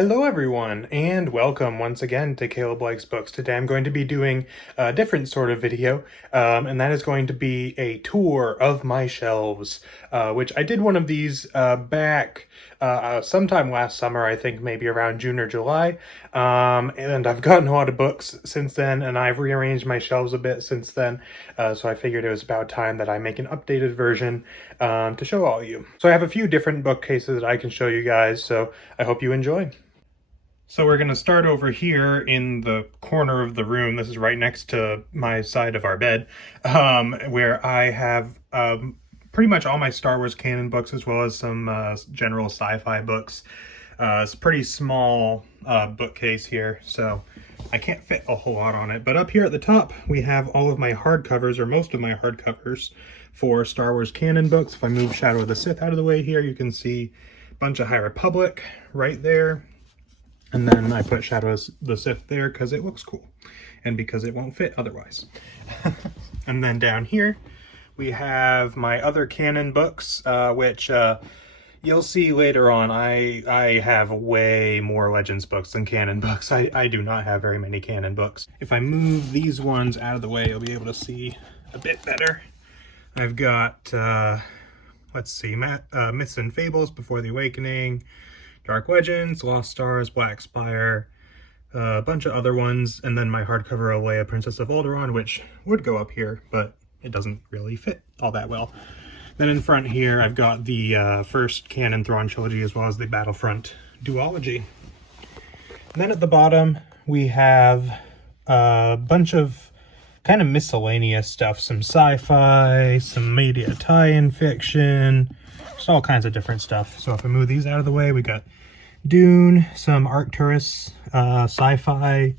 Hello everyone, and welcome once again to Caleb Likes Books. Today I'm going to be doing a different sort of video, and that is going to be a tour of my shelves, which I did one of these back sometime last summer, I think maybe around June or July, and I've gotten a lot of books since then, and I've rearranged my shelves a bit since then, so I figured it was about time that I make an updated version to show all of you. So I have a few different bookcases that I can show you guys, so I hope you enjoy. So we're going to start over here in the corner of the room. This is right next to my side of our bed, where I have pretty much all my Star Wars canon books, as well as some general sci-fi books. It's a pretty small bookcase here, so I can't fit a whole lot on it. But up here at the top, we have all of my hardcovers, or most of my hardcovers, for Star Wars canon books. If I move Shadow of the Sith out of the way here, you can see a bunch of High Republic right there. And then I put Shadow of the Sith there because it looks cool and because it won't fit otherwise. And then down here we have my other canon books, which you'll see later on. I have way more Legends books than canon books. I do not have very many canon books. If I move these ones out of the way, you'll be able to see a bit better. I've got, let's see, Myths and Fables, Before the Awakening, Dark Legends, Lost Stars, Black Spire, a bunch of other ones, and then my hardcover of Leia, Princess of Alderaan, which would go up here, but it doesn't really fit all that well. Then in front here, I've got the first canon Thrawn trilogy, as well as the Battlefront duology. And then at the bottom, we have a bunch of kind of miscellaneous stuff, some sci-fi, some media tie-in fiction, just all kinds of different stuff. So if I move these out of the way, we got Dune, some Arcturus, sci-fi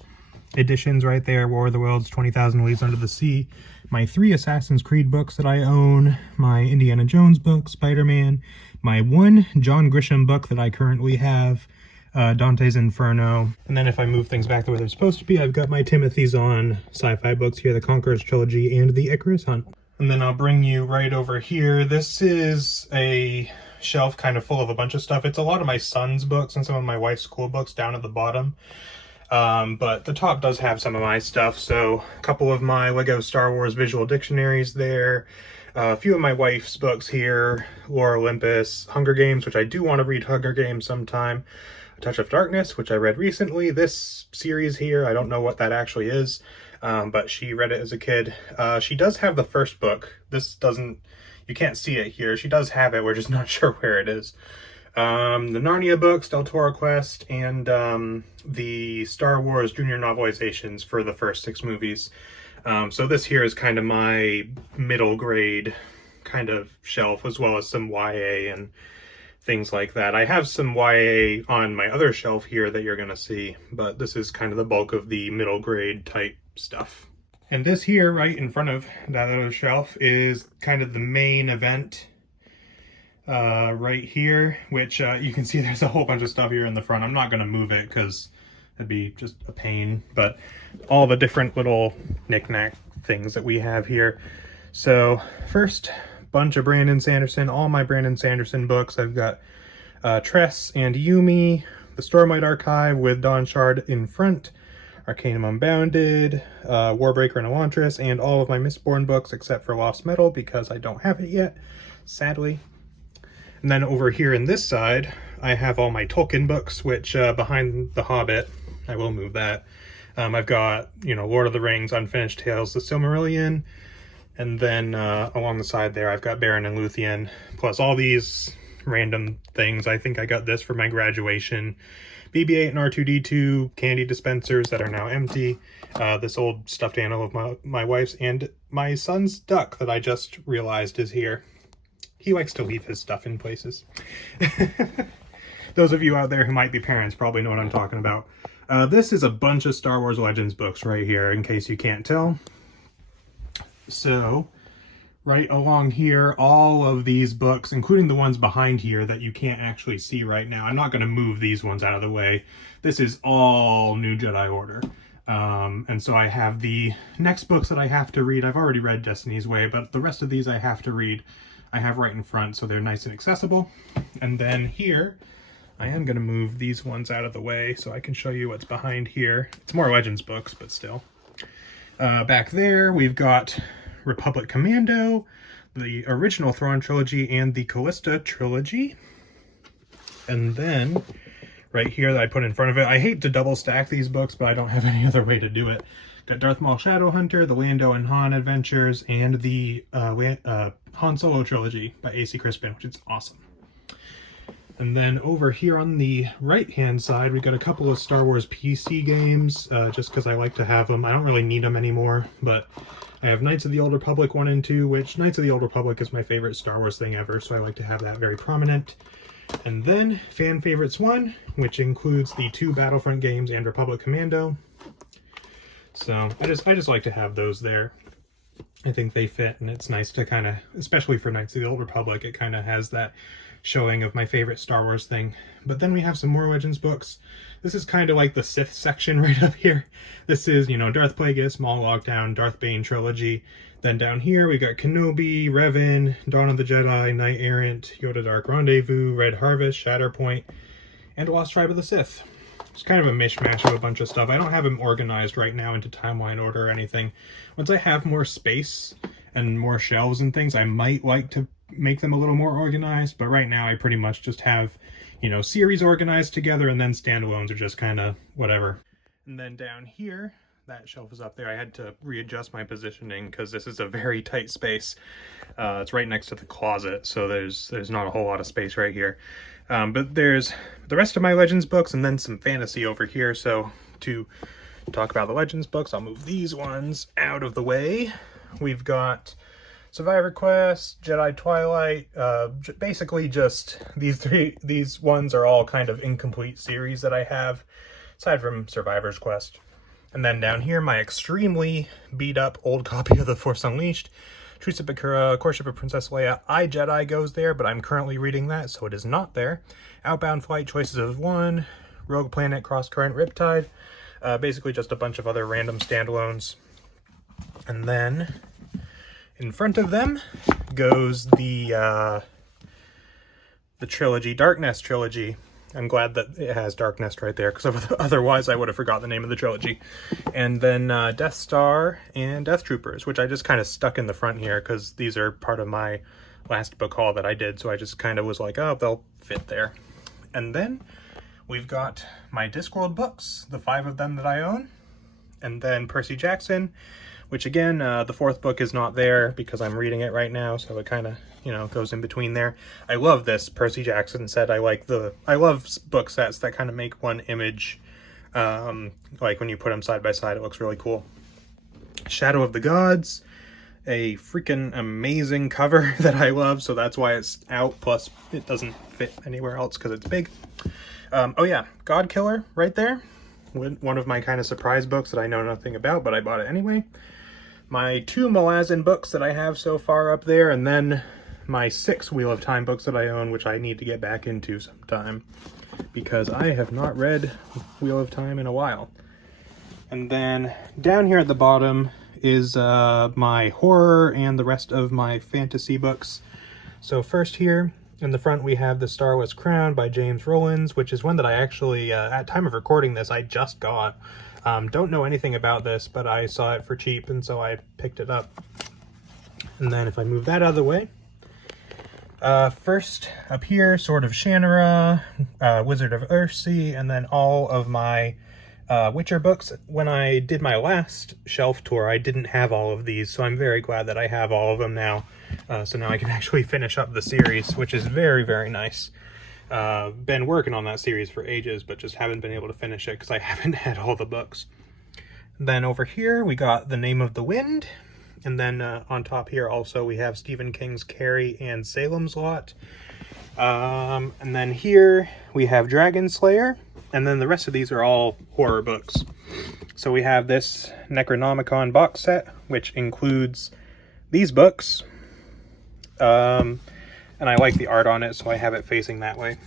editions right there, War of the Worlds, 20,000 Leagues Under the Sea, my 3 Assassin's Creed books that I own, my Indiana Jones book, Spider-Man, my 1 John Grisham book that I currently have, Dante's Inferno. And then if I move things back the way they're supposed to be, I've got my Timothy Zahn sci-fi books here, the Conqueror's Trilogy and the Icarus Hunt. And then I'll bring you right over here. This is a shelf kind of full of a bunch of stuff. It's a lot of my son's books and some of my wife's school books down at the bottom. But the top does have some of my stuff. So a couple of my Lego Star Wars visual dictionaries there. A few of my wife's books here. Lore Olympus, Hunger Games, which I do want to read Hunger Games sometime. A Touch of Darkness, which I read recently. This series here, I don't know what that actually is. But she read it as a kid. She does have the first book. This doesn't, you can't see it here. She does have it, we're just not sure where it is. The Narnia books, Del Toro Quest, and the Star Wars junior novelizations for the first 6 movies. So this here is kind of my middle grade kind of shelf, as well as some YA and things like that. I have some YA on my other shelf here that you're going to see, but this is kind of the bulk of the middle grade type stuff. And this here, right in front of that other shelf, is kind of the main event right here, which you can see there's a whole bunch of stuff here in the front. I'm not going to move it because it'd be just a pain, but all the different little knick-knack things that we have here. So first, bunch of Brandon Sanderson, all my Brandon Sanderson books. I've got Tress and Yumi, the Stormlight Archive with Dawn Shard in front, Arcanum Unbounded, Warbreaker and Elantris, and all of my Mistborn books except for Lost Metal because I don't have it yet, sadly. And then over here in this side, I have all my Tolkien books, which behind The Hobbit, I will move that. I've got, Lord of the Rings, Unfinished Tales, The Silmarillion, and then along the side there, I've got Baron and Luthien, plus all these random things. I think I got this for my graduation. BB-8 and R2-D2 candy dispensers that are now empty. This old stuffed animal of my wife's, and my son's duck that I just realized is here. He likes to leave his stuff in places. Those of you out there who might be parents probably know what I'm talking about. This is a bunch of Star Wars Legends books right here, in case you can't tell. So, right along here, all of these books, including the ones behind here that you can't actually see right now. I'm not going to move these ones out of the way. This is all New Jedi Order. And so I have the next books that I have to read. I've already read Destiny's Way, but the rest of these I have to read. I have right in front, so they're nice and accessible. And then here, I am going to move these ones out of the way so I can show you what's behind here. It's more Legends books, but still. Back there, we've got Republic Commando, the original Thrawn trilogy, and the Callista trilogy. And then, right here that I put in front of it, I hate to double stack these books, but I don't have any other way to do it. Got Darth Maul Shadowhunter, the Lando and Han Adventures, and the Han Solo trilogy by A.C. Crispin, which is awesome. And then over here on the right-hand side, we've got a couple of Star Wars PC games, just because I like to have them. I don't really need them anymore, but I have Knights of the Old Republic 1 and 2, which Knights of the Old Republic is my favorite Star Wars thing ever, so I like to have that very prominent. And then Fan Favorites 1, which includes the 2 Battlefront games and Republic Commando. So I just like to have those there. I think they fit, and it's nice to kind of, especially for Knights of the Old Republic, it kind of has that showing of my favorite Star Wars thing. But then we have some more Legends books. This is kind of like the Sith section right up here. This is, you know, Darth Plagueis, Maul Lockdown, Darth Bane trilogy. Then down here we got Kenobi, Revan, Dawn of the Jedi, Knight Errant, Yoda Dark Rendezvous, Red Harvest, Shatterpoint, and Lost Tribe of the Sith. It's kind of a mishmash of a bunch of stuff. I don't have them organized right now into timeline order or anything. Once I have more space and more shelves and things, I might like to make them a little more organized, but right now I pretty much just have, you know, series organized together, and then standalones are just kind of whatever. And then down here, that shelf is up there. I had to readjust my positioning because this is a very tight space. It's right next to the closet, so there's not a whole lot of space right here. But there's the rest of my Legends books and then some fantasy over here. So to talk about the Legends books, I'll move these ones out of the way. We've got Survivor Quest, Jedi Twilight, basically just these ones are all kind of incomplete series that I have, aside from Survivor's Quest. And then down here, my extremely beat up old copy of The Force Unleashed, Truce of Bakura, Courtship of Princess Leia, I, Jedi goes there, but I'm currently reading that, so it is not there. Outbound Flight, Choices of One, Rogue Planet, Cross Current, Riptide, basically just a bunch of other random standalones. And then in front of them goes the trilogy, Dark Nest trilogy. I'm glad that it has Dark Nest right there, because otherwise I would have forgot the name of the trilogy. And then Death Star and Death Troopers, which I just kind of stuck in the front here because these are part of my last book haul that I did, so I just kind of was like, oh, they'll fit there. And then we've got my Discworld books, the 5 of them that I own, and then Percy Jackson, which again, the 4th book is not there because I'm reading it right now, so it kind of, you know, goes in between there. I love this Percy Jackson set. I love book sets that kind of make one image, like when you put them side by side, it looks really cool. Shadow of the Gods, a freaking amazing cover that I love, so that's why it's out, plus it doesn't fit anywhere else because it's big. Oh yeah, God Killer right there. One of my kind of surprise books that I know nothing about, but I bought it anyway. My 2 Malazan books that I have so far up there, and then my 6 Wheel of Time books that I own, which I need to get back into sometime, because I have not read Wheel of Time in a while. And then down here at the bottom is my horror and the rest of my fantasy books. So first here in the front we have The Starless Crown by James Rollins, which is one that I actually, at time of recording this, I just got. Don't know anything about this, but I saw it for cheap, and so I picked it up. And then if I move that out of the way, first up here, Sword of Shannara, Wizard of Earthsea, and then all of my Witcher books. When I did my last shelf tour, I didn't have all of these, so I'm very glad that I have all of them now. So now I can actually finish up the series, which is very, very nice. Been working on that series for ages, but just haven't been able to finish it because I haven't had all the books. Then over here we got The Name of the Wind, and then on top here also we have Stephen King's Carrie and Salem's Lot. And then here we have Dragon Slayer, and then the rest of these are all horror books. So we have this Necronomicon box set, which includes these books. And I like the art on it, so I have it facing that way.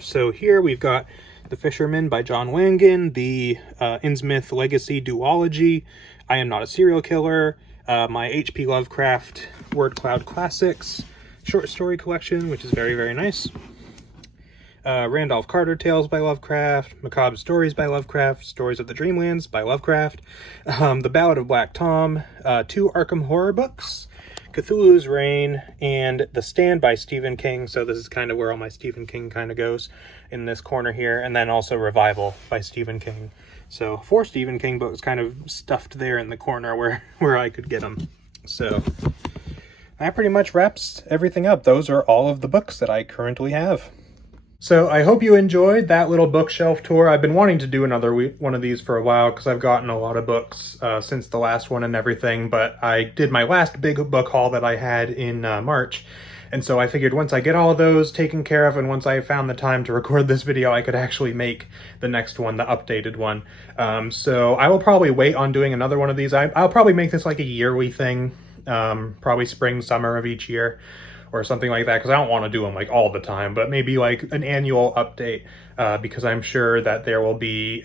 So here we've got The Fisherman by John Langan, the Innsmouth Legacy duology, I Am Not a Serial Killer, my H.P. Lovecraft Word Cloud Classics short story collection, which is very, very nice. Randolph Carter Tales by Lovecraft, Macabre Stories by Lovecraft, Stories of the Dreamlands by Lovecraft, The Ballad of Black Tom, 2 Arkham horror books, Cthulhu's Reign, and The Stand by Stephen King. So this is kind of where all my Stephen King kind of goes in this corner here. And then also Revival by Stephen King. So 4 Stephen King books kind of stuffed there in the corner where I could get them. So that pretty much wraps everything up. Those are all of the books that I currently have. So I hope you enjoyed that little bookshelf tour. I've been wanting to do another one of these for a while because I've gotten a lot of books since the last one and everything, but I did my last big book haul that I had in March. And so I figured once I get all of those taken care of and once I found the time to record this video, I could actually make the next one, the updated one. So I will probably wait on doing another one of these. I'll probably make this like a yearly thing, probably spring, summer of each year, or something like that, because I don't want to do them like all the time, but maybe like an annual update, because I'm sure that there will be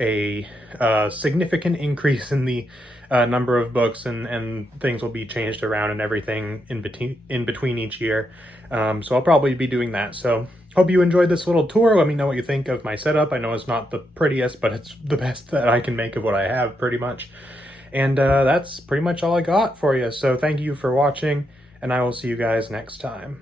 a significant increase in the number of books and things will be changed around and everything in between each year. So I'll probably be doing that. So hope you enjoyed this little tour. Let me know what you think of my setup. I know it's not the prettiest, but it's the best that I can make of what I have, pretty much. And that's pretty much all I got for you. So thank you for watching, and I will see you guys next time.